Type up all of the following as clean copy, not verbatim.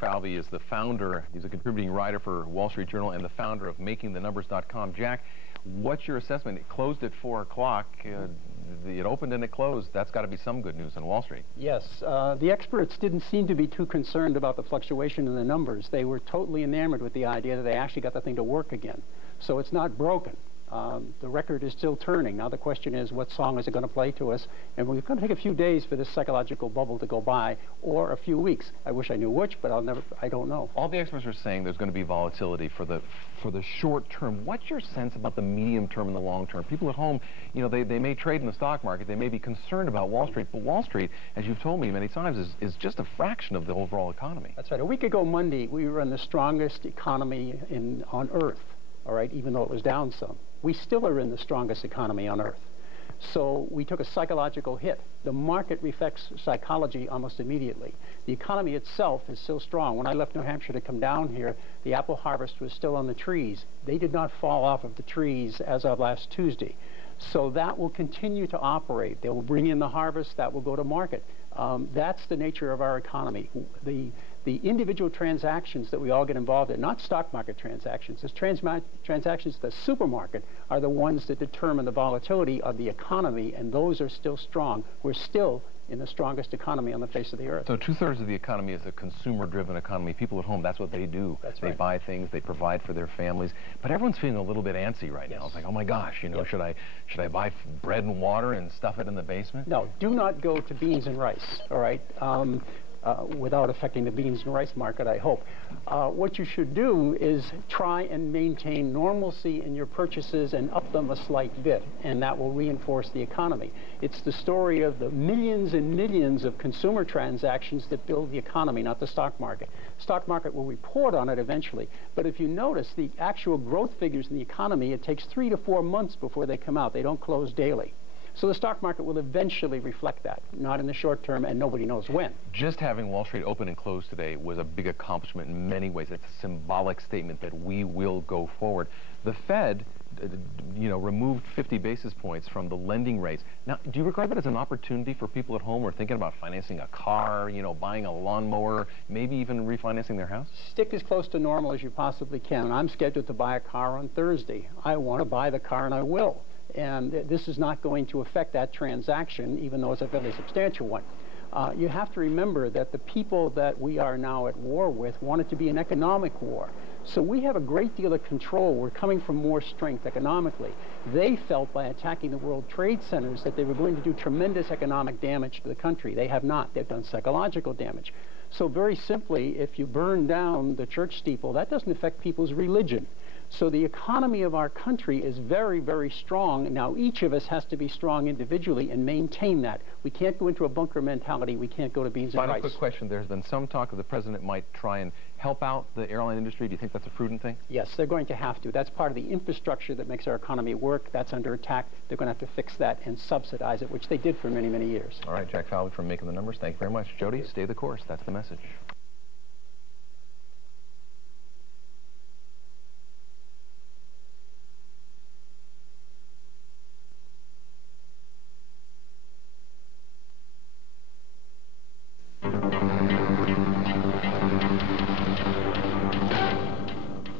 Falvey is the founder, he's a contributing writer for Wall Street Journal and the founder of MakingTheNumbers.com. Jack, what's your assessment? It closed at 4 o'clock. It opened and it closed. That's got to be some good news on Wall Street. Yes. The experts didn't seem to be too concerned about the fluctuation in the numbers. They were totally enamored with the idea that they actually got the thing to work again. So it's not broken. The record is still turning. Now the question is, what song is it going to play to us? And we're going to take a few days for this psychological bubble to go by, or a few weeks. I wish I knew which, but I don't know. All the experts are saying there's going to be volatility for the short term. What's your sense about the medium term and the long term? People at home, you know, they may trade in the stock market, they may be concerned about Wall Street, but Wall Street, as you've told me many times, is just a fraction of the overall economy. That's right. A week ago Monday, we were in the strongest economy on Earth, all right, even though it was down some. We still are in the strongest economy on Earth. So we took a psychological hit. The market reflects psychology almost immediately. The economy itself is still strong. When I left New Hampshire to come down here, the apple harvest was still on the trees. They did not fall off of the trees as of last Tuesday. So that will continue to operate. They will bring in the harvest, that will go to market. That's the nature of our economy. The individual transactions that we all get involved in, not stock market transactions, those transactions at the supermarket are the ones that determine the volatility of the economy, and those are still strong. We're still in the strongest economy on the face of the earth. So 2/3 of the economy is a consumer-driven economy. People at home, that's what they do. That's right. They buy things, they provide for their families. But everyone's feeling a little bit antsy right now. It's like, oh my gosh, you know, should I buy bread and water and stuff it in the basement? No, do not go to beans and rice, all right? Without affecting the beans and rice market, I hope. What you should do is try and maintain normalcy in your purchases and up them a slight bit, and that will reinforce the economy. It's the story of the millions and millions of consumer transactions that build the economy, not the stock market. Stock market will report on it eventually, but if you notice the actual growth figures in the economy, it takes 3 to 4 months before they come out. They don't close daily. So the stock market will eventually reflect that, not in the short term, and nobody knows when. Just having Wall Street open and close today was a big accomplishment in many ways. It's a symbolic statement that we will go forward. The Fed, you know, removed 50 basis points from the lending rates. Now, do you regard that as an opportunity for people at home who are thinking about financing a car, you know, buying a lawnmower, maybe even refinancing their house? Stick as close to normal as you possibly can. I'm scheduled to buy a car on Thursday. I want to buy the car, and I will. And this is not going to affect that transaction, even though it's a fairly substantial one. You have to remember that the people that we are now at war with want it to be an economic war. So we have a great deal of control. We're coming from more strength economically. They felt by attacking the World Trade Centers that they were going to do tremendous economic damage to the country. They have not. They've done psychological damage. So very simply, if you burn down the church steeple, that doesn't affect people's religion. So the economy of our country is very, very strong. Now, each of us has to be strong individually and maintain that. We can't go into a bunker mentality. We can't go to beans and rice. Final quick question. There's been some talk that the president might try and help out the airline industry. Do you think that's a prudent thing? Yes, they're going to have to. That's part of the infrastructure that makes our economy work. That's under attack. They're going to have to fix that and subsidize it, which they did for many, many years. All right, Jack Falvey from Making the Numbers. Thank you very much. Jody, stay the course. That's the message.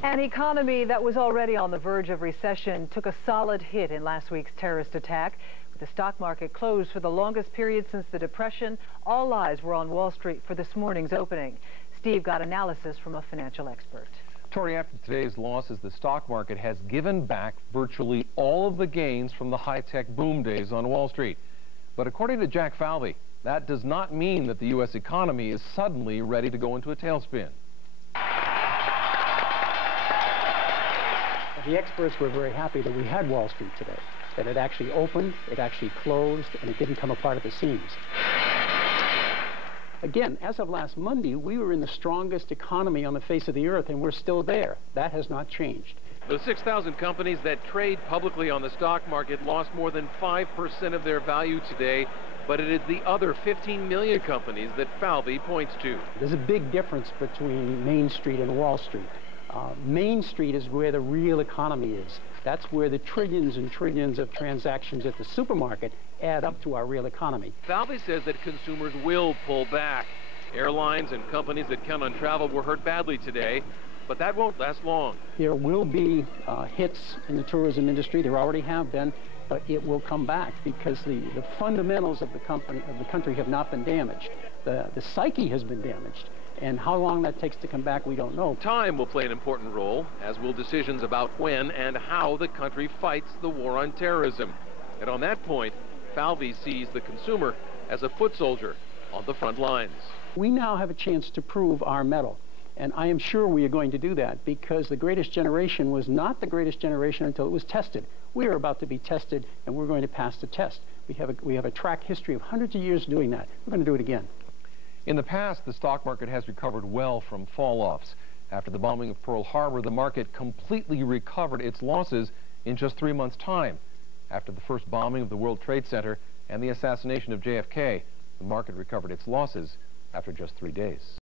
An economy that was already on the verge of recession took a solid hit in last week's terrorist attack. With the stock market closed for the longest period since the Depression, all eyes were on Wall Street for this morning's opening. Steve got analysis from a financial expert. Tori, after today's losses, the stock market has given back virtually all of the gains from the high-tech boom days on Wall Street. But according to Jack Falvey, that does not mean that the U.S. economy is suddenly ready to go into a tailspin. The experts were very happy that we had Wall Street today, that it actually opened, it actually closed, and it didn't come apart at the seams. Again, as of last Monday, we were in the strongest economy on the face of the earth, and we're still there. That has not changed. The 6,000 companies that trade publicly on the stock market lost more than 5% of their value today, but it is the other 15 million companies that Falvey points to. There's a big difference between Main Street and Wall Street. Main Street is where the real economy is. That's where the trillions and trillions of transactions at the supermarket add up to our real economy. Falvey says that consumers will pull back. Airlines and companies that count on travel were hurt badly today, but that won't last long. There will be hits in the tourism industry. There already have been, but it will come back because the fundamentals of the country have not been damaged. The psyche has been damaged, and how long that takes to come back, we don't know. Time will play an important role, as will decisions about when and how the country fights the war on terrorism. And on that point, Falvey sees the consumer as a foot soldier on the front lines. We now have a chance to prove our mettle, and I am sure we are going to do that because the greatest generation was not the greatest generation until it was tested. We are about to be tested, and we're going to pass the test. We have a track history of hundreds of years doing that. We're going to do it again. In the past, the stock market has recovered well from fall-offs. After the bombing of Pearl Harbor, the market completely recovered its losses in just 3 months' time. After the first bombing of the World Trade Center and the assassination of JFK, the market recovered its losses after just 3 days.